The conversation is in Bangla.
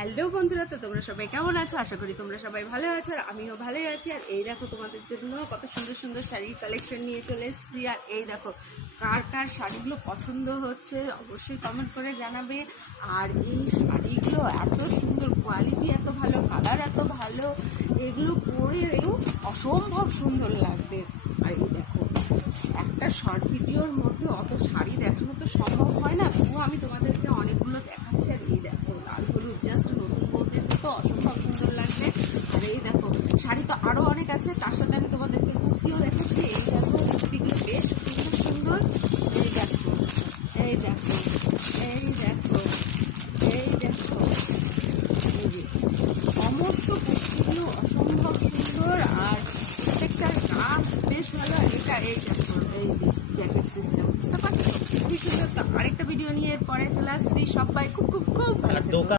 হ্যালো বন্ধুরা, তো তোমরা সবাই কেমন আছো? আশা করি তোমরা সবাই ভালো আছো, আর আমিও ভালোই আছি। আর এই দেখো, তোমাদের জন্য কত সুন্দর সুন্দর শাড়ির কালেকশন নিয়ে চলে এসেছি। আর এই দেখো, কার কার শাড়িগুলো পছন্দ হচ্ছে অবশ্যই কমেন্ট করে জানাবে। আর এই শাড়িগুলো এত সুন্দর, কোয়ালিটি এত ভালো, কালার এত ভালো, এগুলো পরেও অসম্ভব সুন্দর লাগবে। আর এই দেখো, একটা শর্ট ভিডিওর মধ্যে অত শাড়ি দেখানো তো সম্ভব হয় না, তবুও আমি তোমাদেরকে অনেকগুলো দেখাচ্ছি। আর এই দেখো, লাল হলুদ জাস্ট নতুন বলতে তো অসম্ভব সুন্দর লাগবে। আর এই দেখো, শাড়ি তো আরও অনেক আছে, তার সাথে আমি তোমাদেরকে কুর্তিও দেখাচ্ছি। এই দেখো, কুর্তিগুলো বেশ সুন্দর সুন্দর। এই দেখো, এই দেখো, এই দেখো, এই দেখো, এই যে সমস্ত কুর্তিগুলো অসম্ভব সুন্দর। আর প্রত্যেকটার দাম বেশ ভালো। এটা এই দেখো, এই যে জ্যাকেট সিস্টেম, বুঝতে পারছো? খুবই সুন্দর। তো আরেকটা ভিডিও নিয়ে এরপরে চলে আসছি। সবাই খুব